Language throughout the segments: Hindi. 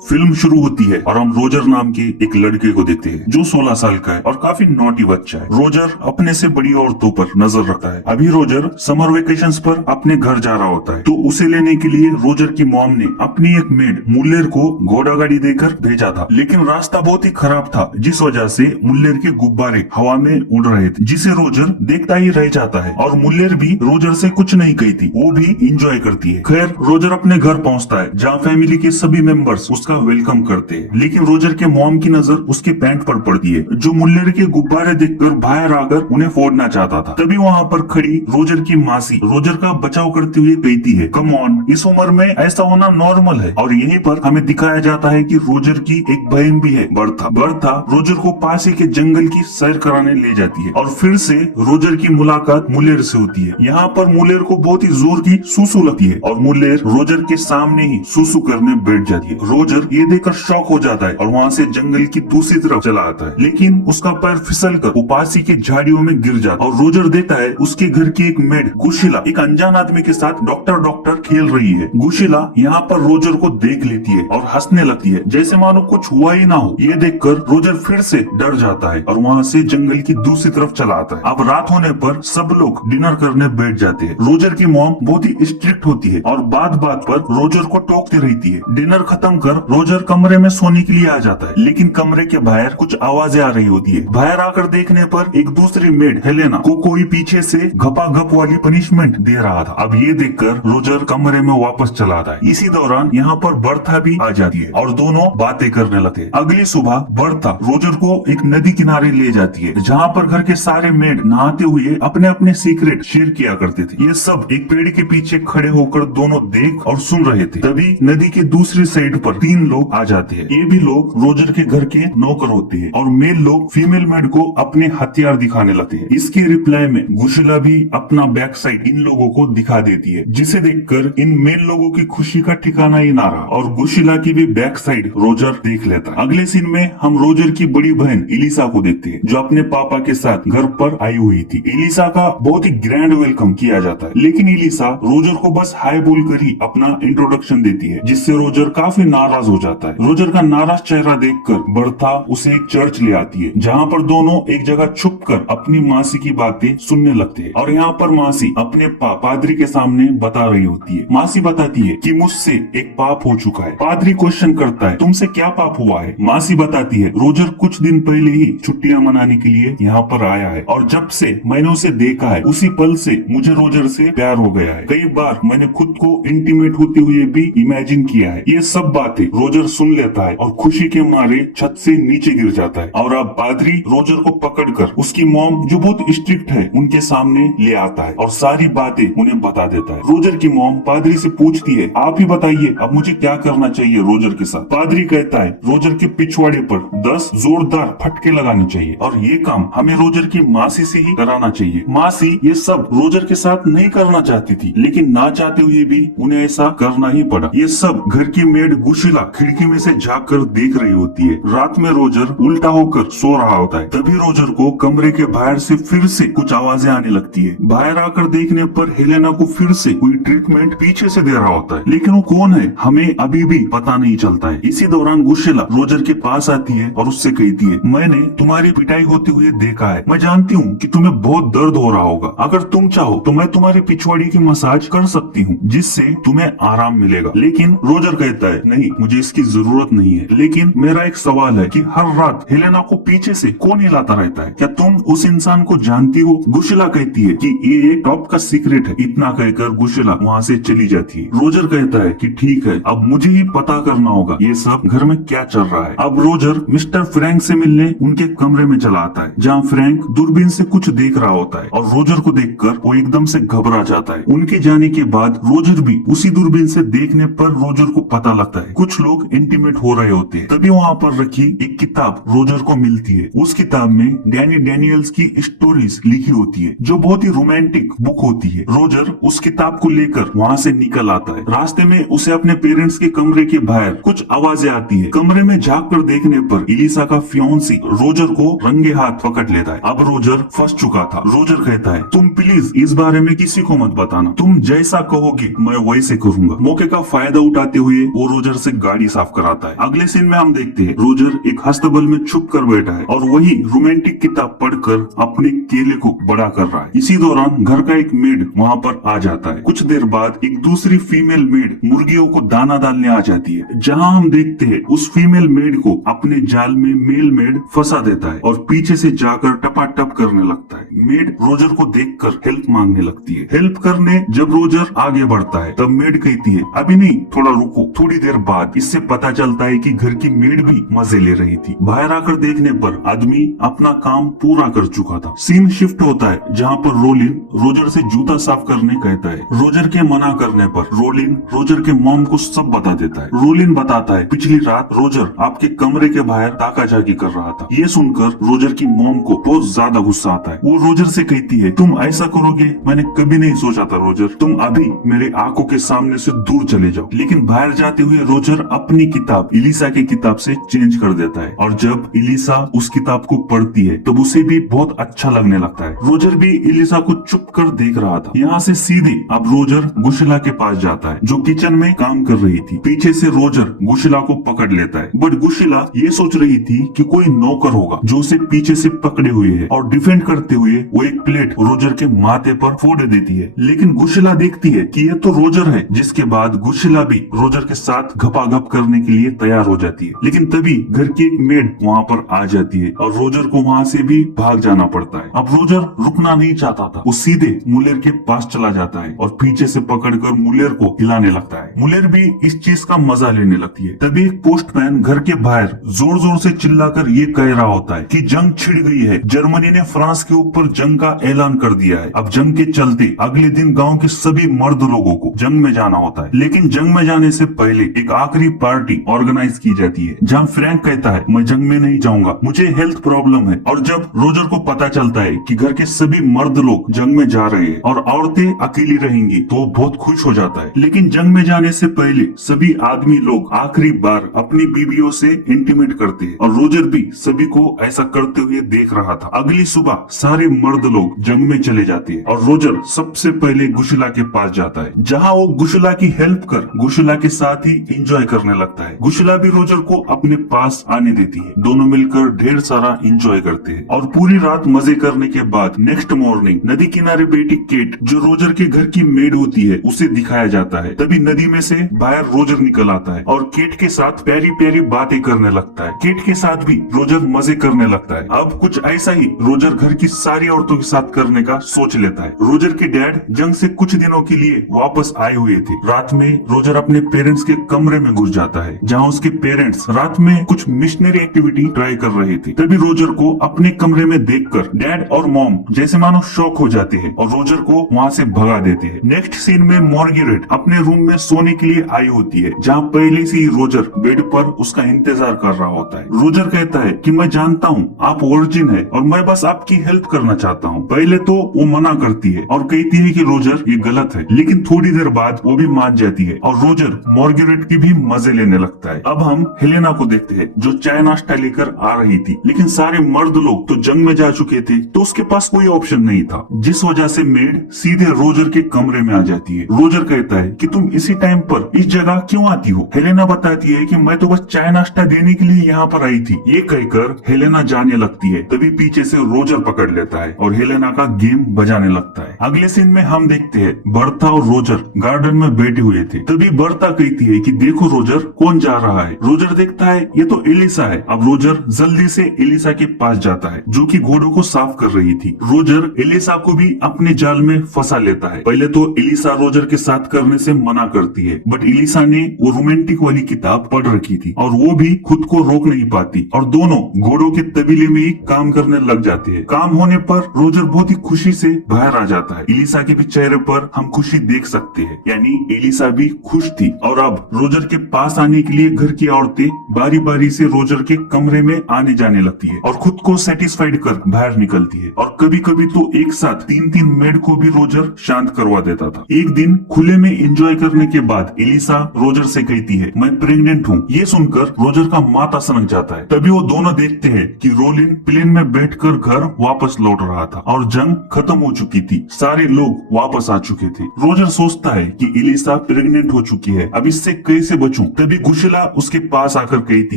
फिल्म शुरू होती है और हम रोजर नाम के एक लड़के को देखते हैं जो 16 साल का है और काफी नॉटी बच्चा है। रोजर अपने से बड़ी औरतों पर नजर रखता है। अभी रोजर समर वेकेशंस पर अपने घर जा रहा होता है तो उसे लेने के लिए रोजर की मॉम ने अपनी एक मेड मुल्लेर को घोड़ा गाड़ी देकर भेजा था, लेकिन रास्ता बहुत ही खराब था जिस वजह से मुल्लेर के गुब्बारे हवा में उड़ रहे थे, जिसे रोजर देखता ही रह जाता है। और मुल्लेर भी रोजर से कुछ नहीं कहती, वो भी इंजॉय करती है। खैर रोजर अपने घर पहुंचता है जहाँ फैमिली के सभी मेंबर्स उसका वेलकम करते हैं, लेकिन रोजर के मॉम की नजर उसके पैंट पर पड़ती है जो मुल्लेर के गुब्बारे देखकर बाहर आकर उन्हें फोड़ना चाहता था। तभी वहाँ पर खड़ी रोजर की मासी रोजर का बचाव करते हुए कहती है, कम ऑन, इस उम्र में ऐसा होना नॉर्मल है। और यहीं पर हमें दिखाया जाता है कि रोजर की एक बहन भी है, बर्था। बर्था रोजर को पास ही के जंगल की सैर कराने ले जाती है और फिर से रोजर की मुलाकात मुल्लेर से होती है। यहाँ पर मुल्लेर को बहुत ही जोर की सुसु लगती है और मुल्लेर रोजर के सामने ही सुसु करने बैठ जाती है। रोजर ये देखकर शॉक हो जाता है और वहाँ से जंगल की दूसरी तरफ चला आता है, लेकिन उसका पैर फिसलकर वो पास ही के झाड़ियों में गिर जाता है। और रोजर देखता है उसके घर की एक मेड गुशीला एक अनजान आदमी के साथ डॉक्टर डॉक्टर खेल रही है। गुशीला यहाँ पर रोजर को देख लेती है और हंसने लगती है जैसे मानो कुछ हुआ ही ना हो। ये देखकर रोजर फिर से डर जाता है और वहाँ से जंगल की दूसरी तरफ चला आता है। अब रात होने पर सब लोग डिनर करने बैठ जाते हैं। रोजर की मॉम बहुत ही स्ट्रिक्ट होती है और बात बात पर रोजर को टोकती रहती है। डिनर खत्म कर रोजर कमरे में सोने के लिए आ जाता है, लेकिन कमरे के बाहर कुछ आवाजें आ रही होती है। बाहर आकर देखने पर एक दूसरी मेड हेलेना को कोई पीछे से घपाघप वाली पनिशमेंट दे रहा था। अब ये देखकर रोजर कमरे में वापस चला आता है। इसी दौरान यहाँ पर बर्था भी आ जाती है और दोनों बातें करने लगते हैं। अगली सुबह बर्था रोजर को एक नदी किनारे ले जाती है जहाँ पर घर के सारे मेड नहाते हुए अपने अपने सीक्रेट शेयर किया करते थे। ये सब एक पेड़ के पीछे खड़े होकर दोनों देख और सुन रहे थे। तभी नदी के दूसरी साइड पर 3 लोग आ जाते हैं। ये भी लोग रोजर के घर के नौकर होते हैं और मेल लोग फीमेल मेड को अपने हथियार दिखाने लगते हैं। इसके रिप्लाई में गुशीला भी अपना बैक साइड इन लोगों को दिखा देती है, जिसे देखकर इन मेल लोगों की खुशी का ठिकाना ही ना रहा और गुशीला की भी बैक साइड रोजर देख लेता है। अगले सीन में हम रोजर की बड़ी बहन इलिसा को देखते हैं जो अपने पापा के साथ घर पर आई हुई थी। इलिसा का बहुत ही ग्रैंड वेलकम किया जाता है, लेकिन इलिसा रोजर को बस हाय बोलकर ही अपना इंट्रोडक्शन देती है, जिससे रोजर काफी नाराज हो जाता है। रोजर का नाराज चेहरा देखकर बर्था उसे एक चर्च ले आती है जहाँ पर दोनों एक जगह छुपकर अपनी मासी की बातें सुनने लगते हैं। और यहाँ पर मासी अपने पादरी के सामने बता रही होती है। मासी बताती है कि मुझसे एक पाप हो चुका है। पादरी क्वेश्चन करता है, तुमसे क्या पाप हुआ है? मासी बताती है, रोजर कुछ दिन पहले ही छुट्टियां मनाने के लिए यहाँ पर आया है और जब से मैंने उसे देखा है उसी पल से मुझे रोजर से प्यार हो गया है। कई बार मैंने खुद को इंटीमेट होते हुए भी इमेजिन किया है। ये सब बातें रोजर सुन लेता है और खुशी के मारे छत से नीचे गिर जाता है। और अब पादरी रोजर को पकड़कर उसकी मॉम जो बहुत स्ट्रिक्ट है उनके सामने ले आता है और सारी बातें उन्हें बता देता है। रोजर की मॉम पादरी से पूछती है, आप ही बताइए अब मुझे क्या करना चाहिए रोजर के साथ? पादरी कहता है, रोजर के पिछवाड़े पर 10 जोरदार फटके लगाने चाहिए और ये काम हमें रोजर की मासी से ही कराना चाहिए। मासी ये सब रोजर के साथ नहीं करना चाहती थी, लेकिन ना चाहते हुए भी उन्हें ऐसा करना ही पड़ा। ये सब घर की मेड गुशीला खिड़की में से झांक कर देख रही होती है। रात में रोजर उल्टा होकर सो रहा होता है। तभी रोजर को कमरे के बाहर से फिर से कुछ आवाजें आने लगती है। बाहर आकर देखने पर हेलेना को फिर से कोई ट्रीटमेंट पीछे से दे रहा होता है, लेकिन वो कौन है हमें अभी भी पता नहीं चलता है। इसी दौरान गुशीला रोजर के पास आती है और उससे कहती है, मैंने तुम्हारी पिटाई होते हुए देखा है। मैं जानती हूँ कि तुम्हें बहुत दर्द हो रहा होगा। अगर तुम चाहो तो मैं तुम्हारी पिछवाड़ी की मसाज कर सकती हूँ जिससे तुम्हें आराम मिलेगा। लेकिन रोजर कहता है, नहीं, मुझे इसकी जरूरत नहीं है। लेकिन मेरा एक सवाल है कि हर रात हेलेना को पीछे से कौन हिलाता रहता है? क्या तुम उस इंसान को जानती हो? गुशीला कहती है कि ये टॉप का सीक्रेट है। इतना कहकर गुशीला वहाँ से चली जाती है। रोजर कहता है कि ठीक है, अब मुझे ही पता करना होगा ये सब घर में क्या चल रहा है। अब रोजर मिस्टर फ्रैंक से मिलने उनके कमरे में चला आता है जहाँ फ्रैंक दूरबीन से कुछ देख रहा होता है और रोजर को देखकर वो एकदम से घबरा जाता है। उनके जाने के बाद रोजर भी उसी दूरबीन से देखने पर रोजर को पता लगता है कुछ लोग इंटीमेट हो रहे होते हैं। तभी वहाँ पर रखी एक किताब रोजर को मिलती है। उस किताब में डैनी डैनियल्स की स्टोरीज लिखी होती है जो बहुत ही रोमांटिक बुक होती है। रोजर उस किताब को लेकर वहाँ से निकल आता है। रास्ते में उसे अपने पेरेंट्स के कमरे के बाहर कुछ आवाजें आती है। कमरे में झांक कर देखने पर इलिसा का फियांसी रोजर को रंगे हाथ पकड़ लेता है। अब रोजर फंस चुका था। रोजर कहता है, तुम प्लीज इस बारे में किसी को मत बताना, तुम जैसा कहोगे मैं वैसे करूंगा। मौके का फायदा उठाते हुए वो रोजर से गाड़ी साफ कराता है। अगले सीन में हम देखते हैं रोजर एक हस्तबल में छुप कर बैठा है और वही रोमांटिक किताब पढ़कर अपने केले को बड़ा कर रहा है। इसी दौरान घर का एक मेड वहाँ पर आ जाता है। कुछ देर बाद एक दूसरी फीमेल मेड मुर्गियों को दाना डालने आ जाती है, जहाँ हम देखते हैं उस फीमेल मेड को अपने जाल में मेल मेड फंसा देता है और पीछे से जाकर टपाटप करने लगता है। मेड रोजर को देखकर हेल्प मांगने लगती है। हेल्प करने जब रोजर आगे बढ़ता है तब मेड कहती है अभी नहीं, थोड़ा रुको। थोड़ी देर बाद इससे पता चलता है कि घर की मेड भी मजे ले रही थी। बाहर आकर देखने पर आदमी अपना काम पूरा कर चुका था। सीन शिफ्ट होता है जहाँ पर रोलिन रोजर से जूता साफ करने कहता है। रोजर के मना करने पर रोलिन रोजर के मॉम को सब बता देता है। रोलिन बताता है पिछली रात रोजर आपके कमरे के बाहर ताकाझाकी कर रहा था। ये सुनकर रोजर की मॉम को बहुत ज्यादा गुस्सा आता है। वो रोजर से कहती है तुम ऐसा करोगे मैंने कभी नहीं सोचा था रोजर, तुम अभी मेरे आंखों के सामने से दूर चले जाओ। लेकिन बाहर जाते हुए रोजर अपनी किताब इलिसा की किताब से चेंज कर देता है और जब इलिसा उस किताब को पढ़ती है तब उसे भी बहुत अच्छा लगने लगता है। रोजर भी इलिसा को चुप कर देख रहा था। यहाँ से सीधे अब रोजर गुशला के पास जाता है जो किचन में काम कर रही थी। पीछे से रोजर गुशला को पकड़ लेता है, बट गुशला ये सोच रही थी कि कोई नौकर होगा जो उसे पीछे से पकड़े हुए है और डिफेंड करते हुए वो एक प्लेट रोजर के माथे पर फोड़ देती है। लेकिन गुशला देखती है कि ये तो रोजर है, जिसके बाद गुशला भी रोजर के साथ घपाघप करने के लिए तैयार हो जाती है। लेकिन तभी घर की एक मेड वहाँ पर आ जाती है और रोजर को वहाँ से भी भाग जाना पड़ता है। अब रोजर रुकना नहीं चाहता था, वो सीधे मुलेर के पास चला जाता है और पीछे से पकड़कर मुलेर को हिलाने लगता है। मुलेर भी इस चीज का मजा लेने लगती है। तभी एक पोस्टमैन घर के बाहर जोर जोर से चिल्लाकर ये कह रहा होता है कि जंग छिड़ गई है, जर्मनी ने फ्रांस के ऊपर जंग का ऐलान कर दिया है। अब जंग के चलते अगले दिन गांव के सभी मर्द लोगों को जंग में जाना होता है। लेकिन जंग में जाने से पहले एक आखिरी पार्टी ऑर्गेनाइज की जाती है जहाँ फ्रैंक कहता है मैं जंग में नहीं जाऊंगा, मुझे हेल्थ प्रॉब्लम है। और जब रोजर को पता चलता है कि घर के सभी मर्द लोग जंग में जा रहे हैं और औरतें अकेली रहेंगी तो बहुत खुश हो जाता है। लेकिन जंग में जाने से पहले सभी आदमी लोग आखिरी बार अपनी बीवियों से इंटीमेट करते हैं और रोजर भी सभी को ऐसा करते हुए देख रहा था। अगली सुबह सारे मर्द लोग जंग में चले जाते हैं और रोजर सबसे पहले गुशला के पास जाता है, जहाँ वो गुशला की हेल्प कर गुशला के साथ ही एंजॉय करने लगता है। गुशला भी रोजर को अपने पास आने देती है। दोनों मिलकर ढेर सारा एंजॉय करते हैं और पूरी रात मजे करने के बाद नेक्स्ट मॉर्निंग नदी किनारे बैठी केट जो रोजर के घर की मेड होती है उसे दिखाया जाता है। तभी नदी में से बाहर रोजर निकल आता है और केट के साथ प्यारी प्यारी बातें करने लगता है। केट के साथ भी रोजर मजे करने लगता है। अब कुछ ऐसा ही रोजर घर की सारी औरतों के साथ करने का सोच लेता है। रोजर के डैड जंग से कुछ दिनों के लिए वापस आए हुए थे। रात में रोजर अपने पेरेंट्स के कमरे में घुस जाता है जहाँ उसके पेरेंट्स रात में कुछ मिशनरी एक्टिविटी ट्राई कर रहे थे। तभी रोजर को अपने कमरे में देखकर डैड और मॉम जैसे मानो शॉक हो जाते हैं और रोजर को वहाँ से भगा देते हैं। नेक्स्ट सीन में मार्गरेट अपने रूम में सोने के लिए आई होती है जहाँ पहले से ही रोजर बेड पर उसका इंतजार कर रहा होता है। रोजर कहता है कि मैं जानता हूँ आप वर्जिन है और मैं बस आपकी हेल्प करना चाहता हूँ। पहले तो वो मना करती है और कहती है कि रोजर ये गलत है, लेकिन थोड़ी देर बाद वो भी मान जाती है और रोजर मार्गरेट की भी मजे लेने लगता है। अब हम हेलेना को देखते हैं जो चाय नाश्ता लेकर आ रही थी, लेकिन सारे मर्द लोग तो जंग में जा चुके थे तो उसके पास कोई ऑप्शन नहीं था, जिस वजह से मेड सीधे रोजर के कमरे में आ जाती है। रोजर कहता है कि तुम इसी टाइम पर इस जगह क्यों आती हो? हेलेना बताती है कि मैं तो बस चाय नाश्ता देने के लिए यहाँ पर आई थी। ये कहकर हेलेना जाने लगती है। तभी पीछे से रोजर पकड़ लेता है और हेलेना का गेम बजाने लगता है। अगले सीन में हम देखते हैं बर्ता और रोजर गार्डन में बैठे हुए थे। तभी बर्ता कहती है कि देखो रोजर कौन जा रहा है। रोजर देखता है ये तो एलिसा है। अब रोजर जल्दी से एलिसा के पास जाता है जो कि घोड़ों को साफ कर रही थी। रोजर एलिसा को भी अपने जाल में फंसा लेता है। पहले तो एलिसा रोजर के साथ करने से मना करती है, बट एलिसा ने वो रोमांटिक वाली किताब पढ़ रखी थी और वो भी खुद को रोक नहीं पाती और दोनों घोड़ों के तबीले में ही काम करने लग जाते हैं। काम होने पर रोजर बहुत ही खुशी से बाहर आ जाता है। एलिसा के भी चेहरे पर हम खुशी देख सकते हैं, यानी एलिसा भी खुश थी। और अब रोजर के पास आने के लिए घर की औरतें बारी बारी से रोजर के कमरे में आने जाने लगती है और खुद को सेटिस्फाइड कर बाहर निकलती है। और कभी कभी तो एक साथ 3-3 मेड को भी रोजर शांत करवा देता था। एक दिन खुले में एंजॉय करने के बाद एलिसा रोजर से कहती है मैं प्रेग्नेंट हूँ। ये सुनकर रोजर का माथा सनक जाता है। तभी वो दोनों देखते हैं कि रोलिन प्लेन में बैठकर घर वापस लौट रहा था और जंग खत्म हो चुकी थी। सारे लोग वापस आ चुके थे। रोजर सोचता है कि एलिसा प्रेग्नेंट हो चुकी है, अब इससे कैसे बचूं? सोचूं। तभी गुशला उसके पास आकर कहती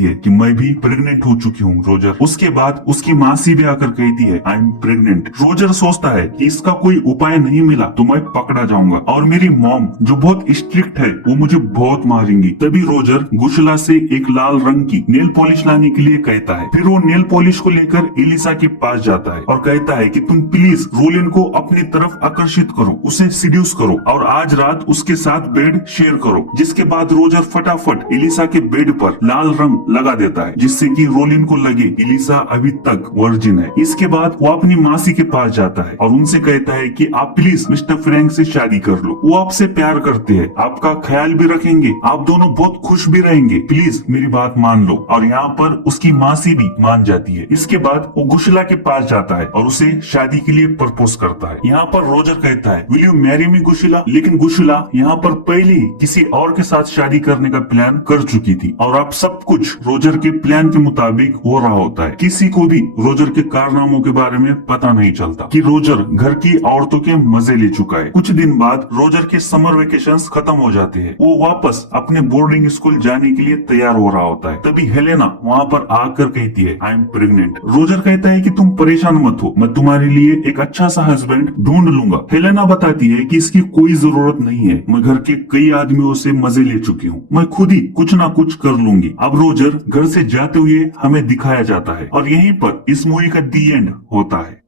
है कि मैं भी प्रेग्नेंट हो चुकी हूँ रोजर। उसके बाद उसकी मासी भी आकर कहती है आई एम प्रेग्नेंट। रोजर सोचता है कि इसका कोई उपाय नहीं मिला तो मैं पकड़ा जाऊंगा और मेरी मॉम जो बहुत स्ट्रिक्ट है वो मुझे बहुत मारेंगी। तभी रोजर गुशला से एक लाल रंग की नेल पॉलिश लाने के लिए कहता है। फिर वो नेल पॉलिश को लेकर एलिसा के पास जाता है और कहता है कि तुम प्लीज रोलिन को अपनी तरफ आकर्षित करो, उसे सीड्यूस करो और आज रात उसके साथ बेड शेयर करो। जिसके बाद रोजर फटाफट एलिसा के बेड पर लाल रंग लगा देता है जिससे कि रोलिन को लगे एलिसा अभी तक वर्जिन है। इसके बाद वो अपनी मासी के पास जाता है और उनसे कहता है कि आप प्लीज मिस्टर फ्रैंक से शादी कर लो। वो आपसे प्यार करते हैं, आपका ख्याल भी रखेंगे, आप दोनों बहुत खुश भी रहेंगे, प्लीज मेरी बात मान लो। और यहाँ पर उसकी मासी भी मान जाती है। इसके बाद वो गुशला के पास जाता है और उसे शादी के लिए प्रपोज करता है। यहाँ पर रोजर कहता है विल यू मैरी मी गुशला, लेकिन गुशला यहाँ पर पहले ही किसी और के साथ शादी करने का प्लान कर चुकी थी और अब सब कुछ रोजर के प्लान के मुताबिक हो रहा होता है। किसी को भी रोजर के कारनामों के बारे में पता नहीं चलता कि रोजर घर की औरतों के मजे ले चुका है। कुछ दिन बाद रोजर के समर वेकेशंस खत्म हो जाते हैं। वो वापस अपने बोर्डिंग स्कूल जाने के लिए तैयार हो रहा होता है। तभी हेलेना वहाँ पर आकर कहती है आई एम प्रेग्नेंट। रोजर कहता है कि तुम परेशान मत हो, मैं तुम्हारे लिए एक अच्छा सा हस्बैंड ढूंढ लूंगा। हेलेना बताती है कि इसकी कोई जरूरत नहीं है, मैं घर के कई आदमियों से मजे ले चुकी हूँ, मैं खुद ही कुछ ना कुछ कर लूंगी। अब रोजर घर से जाते हुए हमें दिखाया जाता है और यहीं पर इस मूवी का दी एंड होता है।